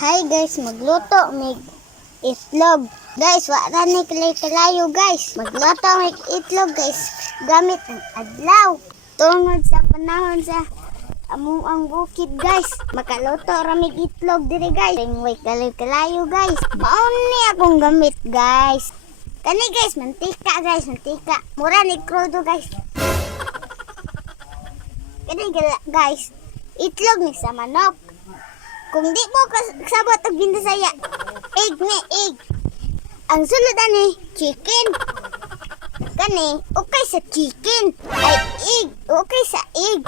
Hi guys, magluto mig itlog. Guys, wala ni kalayo guys. Magluto mig itlog guys. Gamit ang adlaw. Tungod sa panahon sa among ang bukid guys. Makaluto ra mig itlog diri guys. Tingway kalayo guys. Maon ni akong gamit guys. Kani guys, mantika guys, mantika. Mura ni krudo guys. Kani guys, itlog ni sa manok. Kung di mo kasabot og Bisaya, egg ni egg. Ang sulod ani chicken. Kani okay sa chicken. Ay egg, okay sa egg.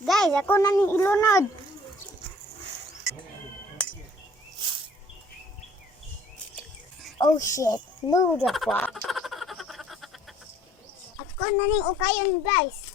Guys, ako na ning ilunod. Oh shit, luda pa. Ako na ning ukayon guys.